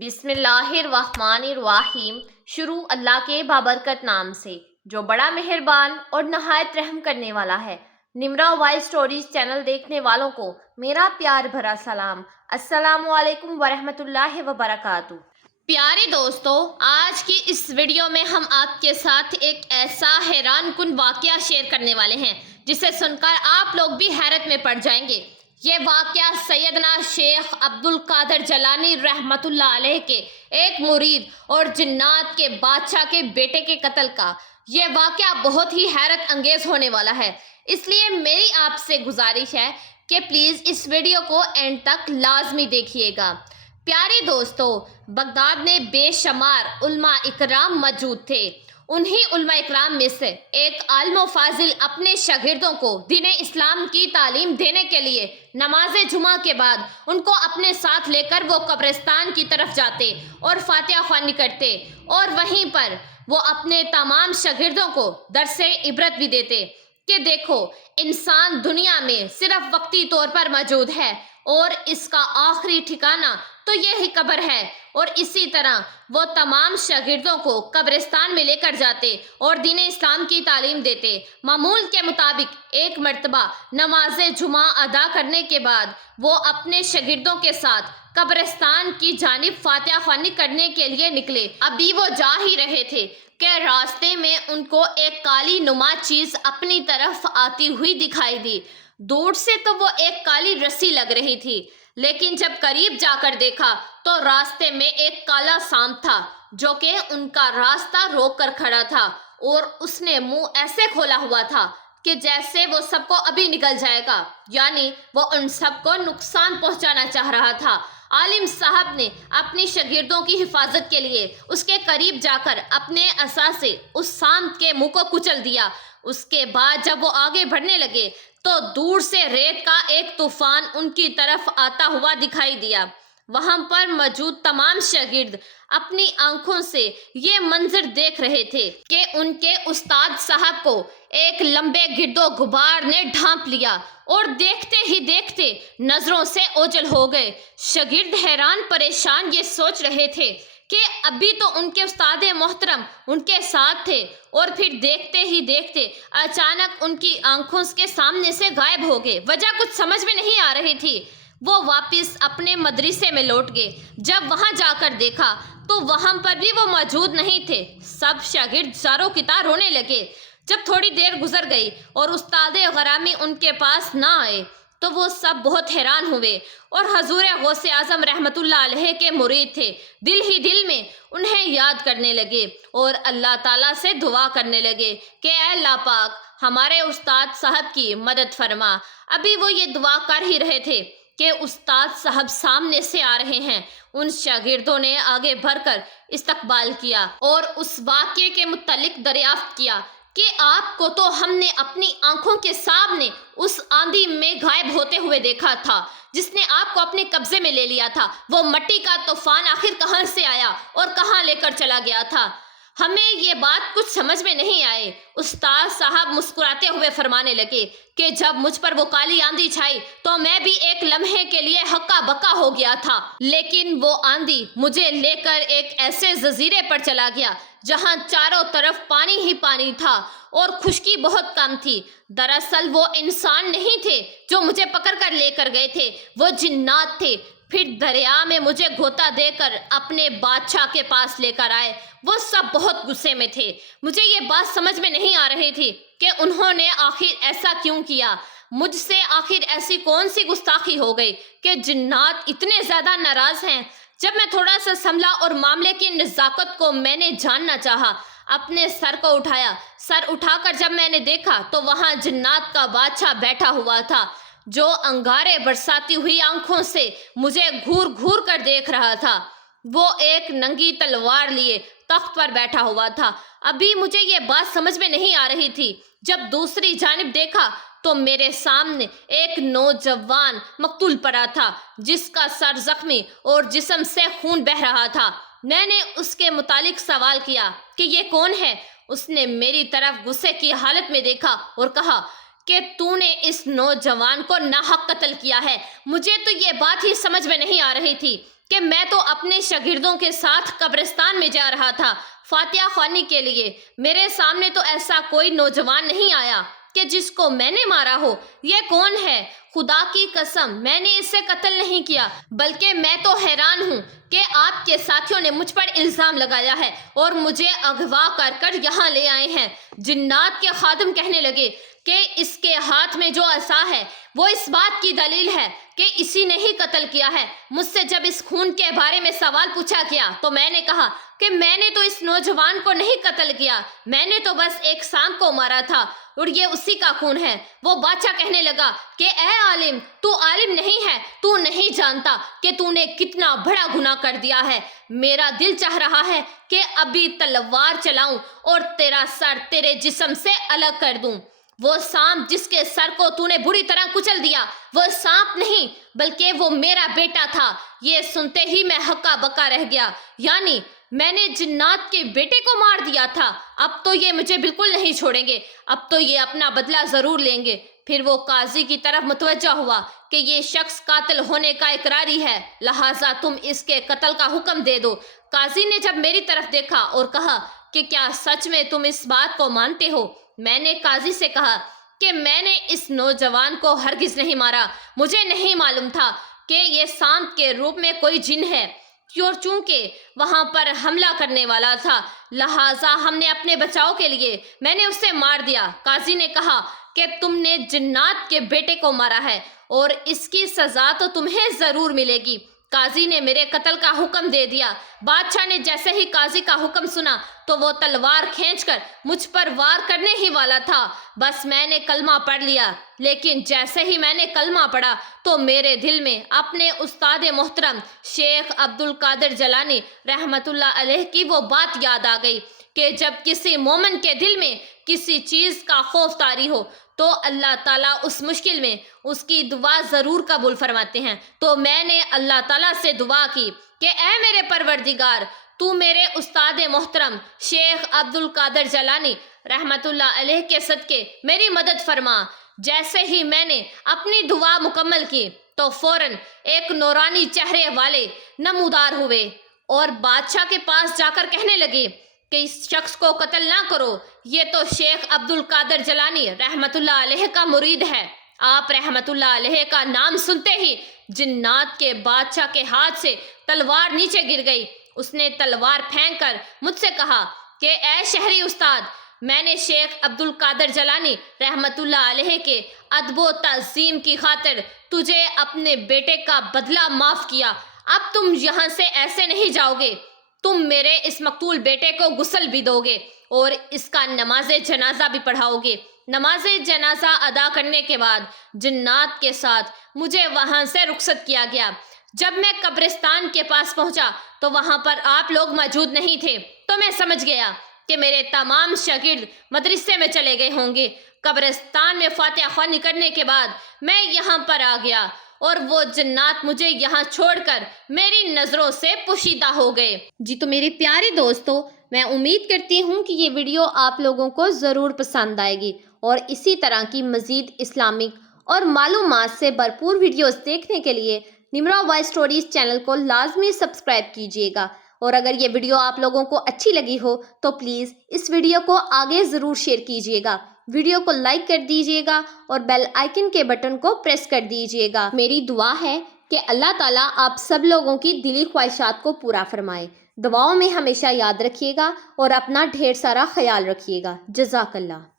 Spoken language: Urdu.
بسم اللہ الرحمن الرحیم۔ شروع اللہ کے بابرکت نام سے جو بڑا مہربان اور نہایت رحم کرنے والا ہے۔ نمرا وائس سٹوریز چینل دیکھنے والوں کو میرا پیار بھرا سلام۔ السلام علیکم ورحمۃ اللہ وبرکاتہ۔ پیارے دوستو، آج کی اس ویڈیو میں ہم آپ کے ساتھ ایک ایسا حیران کن واقعہ شیئر کرنے والے ہیں جسے سن کر آپ لوگ بھی حیرت میں پڑ جائیں گے۔ یہ واقعہ سیدنا شیخ عبد القادر جیلانی رحمۃ اللہ علیہ کے ایک مرید اور جنات کے بادشاہ کے بیٹے کے قتل کا۔ یہ واقعہ بہت ہی حیرت انگیز ہونے والا ہے، اس لیے میری آپ سے گزارش ہے کہ پلیز اس ویڈیو کو اینڈ تک لازمی دیکھیے گا۔ پیارے دوستو، بغداد میں بے شمار علماء اکرام موجود تھے۔ انہی علماء اکرام میں سے ایک عالم و فاضل اپنے شاگردوں کو دین اسلام کی تعلیم دینے کے لیے نماز جمعہ کے بعد ان کو اپنے ساتھ لے کر وہ قبرستان کی طرف جاتے اور فاتحہ خوانی کرتے، اور وہیں پر وہ اپنے تمام شاگردوں کو درس عبرت بھی دیتے کہ دیکھو، انسان دنیا میں صرف وقتی طور پر موجود ہے اور اس کا آخری ٹھکانہ تو یہی قبر ہے۔ اور اسی طرح وہ تمام شاگردوں کو قبرستان میں لے کر جاتے اور دین اسلام کی تعلیم دیتے۔ معمول کے مطابق ایک مرتبہ نماز جمعہ ادا کرنے کے بعد وہ اپنے شاگردوں کے ساتھ قبرستان کی جانب فاتحہ خوانی کرنے کے لیے نکلے۔ ابھی وہ جا ہی رہے تھے کہ راستے میں ان کو ایک کالی نما چیز اپنی طرف آتی ہوئی دکھائی دی۔ دور سے تو وہ ایک کالی رسی لگ رہی تھی، لیکن جب قریب جا کر دیکھا تو راستے میں ایک کالا سانپ تھا جو کہ ان کا راستہ روک کر کھڑا تھا، اور اس نے منہ ایسے کھولا ہوا تھا کہ جیسے وہ سب کو ابھی نکل جائے گا، یعنی وہ ان سب کو نقصان پہنچانا چاہ رہا تھا۔ عالم صاحب نے اپنی شاگردوں کی حفاظت کے لیے اس کے قریب جا کر اپنے عصا سے اس سانپ کے منہ کو کچل دیا۔ اس کے بعد جب وہ آگے بڑھنے لگے تو دور سے ریت کا ایک طوفان ان کی طرف آتا ہوا دکھائی دیا۔ وہاں پر موجود تمام شاگرد اپنی آنکھوں سے یہ منظر دیکھ رہے تھے کہ ان کے استاد صاحب کو ایک لمبے گرد و غبار نے ڈھانپ لیا، اور دیکھتے ہی دیکھتے نظروں سے اوجھل ہو گئے۔ شاگرد حیران پریشان یہ سوچ رہے تھے کہ ابھی تو ان کے استاد محترم ان کے ساتھ تھے، اور پھر دیکھتے ہی دیکھتے اچانک ان کی آنکھوں کے سامنے سے غائب ہو گئے۔ وجہ کچھ سمجھ میں نہیں آ رہی تھی۔ وہ واپس اپنے مدرسے میں لوٹ گئے۔ جب وہاں جا کر دیکھا تو وہاں پر بھی وہ موجود نہیں تھے۔ سب شاگرد زاروں کی طرح رونے لگے۔ جب تھوڑی دیر گزر گئی اور استاد غرامی ان کے پاس نہ آئے تو وہ سب بہت حیران ہوئے، اور حضور غوث اعظم رحمۃ اللہ علیہ کے مرید تھے، دل ہی دل میں انہیں یاد کرنے لگے اور اللہ تعالیٰ سے دعا کرنے لگے کہ اے اللہ پاک، ہمارے استاد صاحب کی مدد فرما۔ ابھی وہ یہ دعا کر ہی رہے تھے کہ استاد صاحب سامنے سے آ رہے ہیں۔ ان شاگردوں نے آگے بڑھ کر استقبال کیا اور اس واقعے کے متعلق دریافت کیا کہ آپ کو تو ہم نے اپنی آنکھوں کے سامنے اس آندھی میں غائب ہوتے ہوئے دیکھا تھا جس نے آپ کو اپنے قبضے میں لے لیا تھا۔ وہ مٹی کا طوفان آخر کہاں سے آیا اور کہاں لے کر چلا گیا تھا؟ ہمیں یہ بات کچھ سمجھ میں نہیں آئے۔ استاد صاحب مسکراتے ہوئے فرمانے لگے کہ جب مجھ پر وہ کالی آندھی چھائی تو میں بھی ایک لمحے کے لیے ہکا بکا ہو گیا تھا، لیکن وہ آندھی مجھے لے کر ایک ایسے جزیرے پر چلا گیا جہاں چاروں طرف پانی ہی پانی تھا اور خشکی بہت کم تھی۔ دراصل وہ انسان نہیں تھے جو مجھے پکڑ کر لے کر گئے تھے، وہ جنات تھے۔ پھر دریا میں مجھے گھوتا دے کر اپنے بادشاہ کے پاس لے کر آئے۔ وہ سب بہت غصے میں تھے۔ مجھے یہ بات سمجھ میں نہیں آ رہی تھی کہ انہوں نے آخر ایسا کیوں کیا۔ مجھ سے آخر ایسی کون سی گستاخی ہو گئی کہ جنات اتنے زیادہ ناراض ہیں؟ جب میں تھوڑا سا سنبھلا اور معاملے کی نزاکت کو میں نے جاننا چاہا، اپنے سر کو اٹھایا۔ سر اٹھا کر جب میں نے دیکھا تو وہاں جنات کا بادشاہ بیٹھا ہوا تھا، جو انگارے برساتی ہوئی آنکھوں سے مجھے گھور گھور کر دیکھ رہا تھا۔ وہ ایک ننگی تلوار لیے تخت پر بیٹھا ہوا تھا۔ ابھی مجھے یہ بات سمجھ میں نہیں آ رہی تھی۔ جب دوسری جانب دیکھا تو میرے سامنے ایک نوجوان مقتول پڑا تھا جس کا سر زخمی اور جسم سے خون بہہ رہا تھا۔ میں نے اس کے متعلق سوال کیا کہ یہ کون ہے؟ اس نے میری طرف غصے کی حالت میں دیکھا اور کہا کہ تو نے اس نوجوان کو ناحق قتل کیا ہے۔ مجھے تو یہ بات ہی سمجھ میں نہیں آ رہی تھی کہ میں تو اپنے شاگردوں کے ساتھ قبرستان میں جا رہا تھا فاتحہ خوانی کے لیے۔ میرے سامنے تو ایسا کوئی نوجوان نہیں آیا کہ جس کو میں نے مارا ہو۔ یہ کون ہے؟ خدا کی قسم میں نے اسے قتل نہیں کیا، بلکہ میں تو حیران ہوں کہ آپ کے ساتھیوں نے مجھ پر الزام لگایا ہے اور مجھے اغوا کر کر یہاں لے آئے ہیں۔ جنات کے خادم کہنے لگے کہ اس کے ہاتھ میں جو عصا ہے وہ اس بات کی دلیل ہے کہ اسی نے ہی قتل کیا ہے۔ مجھ سے جب اس خون کے بارے میں سوال پوچھا گیا تو میں نے کہا کہ میں نے تو اس نوجوان کو نہیں قتل کیا، میں نے تو بس ایک سانپ کو مارا تھا اور یہ اسی کا خون ہے۔ وہ بادشاہ کہنے لگا کہ اے عالم، تو عالم نہیں ہے، تو نہیں جانتا کہ تو نے کتنا بڑا گناہ کر دیا ہے۔ میرا دل چاہ رہا ہے کہ ابھی تلوار چلاؤں اور تیرا سر تیرے جسم سے الگ کر دوں۔ وہ سانپ جس کے سر کو تو نے بری طرح کچل دیا، وہ سانپ نہیں بلکہ وہ میرا بیٹا تھا۔ یہ سنتے ہی میں ہکا بکا رہ گیا، یعنی میں نے جنات کے بیٹے کو مار دیا تھا۔ اب تو یہ مجھے بالکل نہیں چھوڑیں گے، اب تو یہ اپنا بدلہ ضرور لیں گے۔ پھر وہ قاضی کی طرف متوجہ ہوا کہ یہ شخص قاتل ہونے کا اقراری ہے، لہٰذا تم اس کے قتل کا حکم دے دو۔ قاضی نے جب میری طرف دیکھا اور کہا کہ کیا سچ میں تم اس بات کو مانتے ہو؟ میں نے قاضی سے کہا کہ میں نے اس نوجوان کو ہرگز نہیں مارا، مجھے نہیں معلوم تھا کہ یہ سانپ کے روپ میں کوئی جن ہے، اور چونکہ وہاں پر حملہ کرنے والا تھا لہٰذا ہم نے اپنے بچاؤ کے لیے میں نے اسے مار دیا۔ قاضی نے کہا کہ تم نے جنات کے بیٹے کو مارا ہے اور اس کی سزا تو تمہیں ضرور ملے گی۔ قاضی نے میرے قتل کا حکم دے دیا۔ بادشاہ نے جیسے ہی قاضی کا حکم سنا تو وہ تلوار کھینچ کر مجھ پر وار کرنے ہی والا تھا، بس میں نے کلمہ پڑھ لیا۔ لیکن جیسے ہی میں نے کلمہ پڑھا تو میرے دل میں اپنے استاد محترم شیخ عبد القادر جیلانی رحمۃ اللہ علیہ کی وہ بات یاد آ گئی کہ جب کسی مومن کے دل میں کسی چیز کا خوف طاری ہو تو اللہ تعالیٰ اس مشکل میں اس کی دعا ضرور قبول فرماتے ہیں۔ تو میں نے اللہ تعالیٰ سے دعا کی کہ اے میرے پروردگار، تو میرے استاد محترم شیخ عبد القادر جیلانی رحمۃ اللہ علیہ کے صدقے میری مدد فرما۔ جیسے ہی میں نے اپنی دعا مکمل کی تو فوراً ایک نورانی چہرے والے نمودار ہوئے اور بادشاہ کے پاس جا کر کہنے لگے کہ اس شخص کو قتل نہ کرو، یہ تو شیخ عبد القادر جیلانی رحمۃ اللہ علیہ کا مرید ہے۔ آپ رحمۃ اللہ علیہ کا نام سنتے ہی جنات کے بادشاہ کے ہاتھ سے تلوار نیچے گر گئی۔ اس نے تلوار پھینک کر مجھ سے کہا کہ اے شہری استاد، میں نے شیخ عبد القادر جیلانی رحمۃ اللہ علیہ کے ادب و تعظیم کی خاطر تجھے اپنے بیٹے کا بدلہ معاف کیا، اب تم یہاں سے ایسے نہیں جاؤ گے، تم میرے اس مقتول بیٹے کو غسل بھی دو گے اور اس کا نماز جنازہ بھی پڑھاؤ گے۔ نماز جنازہ ادا کرنے کے بعد جنات کے ساتھ مجھے وہاں سے رخصت کیا گیا۔ جب میں قبرستان کے پاس پہنچا تو وہاں پر آپ لوگ موجود نہیں تھے، تو میں سمجھ گیا کہ میرے تمام شاگرد مدرسے میں چلے گئے ہوں گے۔ قبرستان میں فاتحہ خوانی کرنے کے بعد میں یہاں پر آ گیا اور وہ جنات مجھے یہاں چھوڑ کر میری نظروں سے پوشیدہ ہو گئے۔ جی تو میرے پیارے دوستو، میں امید کرتی ہوں کہ یہ ویڈیو آپ لوگوں کو ضرور پسند آئے گی اور اسی طرح کی مزید اسلامک اور معلومات سے بھرپور ویڈیوز دیکھنے کے لیے نمرا وائس اسٹوریز چینل کو لازمی سبسکرائب کیجیے گا، اور اگر یہ ویڈیو آپ لوگوں کو اچھی لگی ہو تو پلیز اس ویڈیو کو آگے ضرور شیئر کیجیے گا، ویڈیو کو لائک کر دیجیے گا اور بیل آئیکن کے بٹن کو پریس کر دیجیے گا۔ میری دعا ہے کہ اللہ تعالیٰ آپ سب لوگوں کی دلی خواہشات کو پورا فرمائے۔ دعاؤں میں ہمیشہ یاد رکھیے گا اور اپنا ڈھیر سارا خیال رکھیے گا۔ جزاک اللہ۔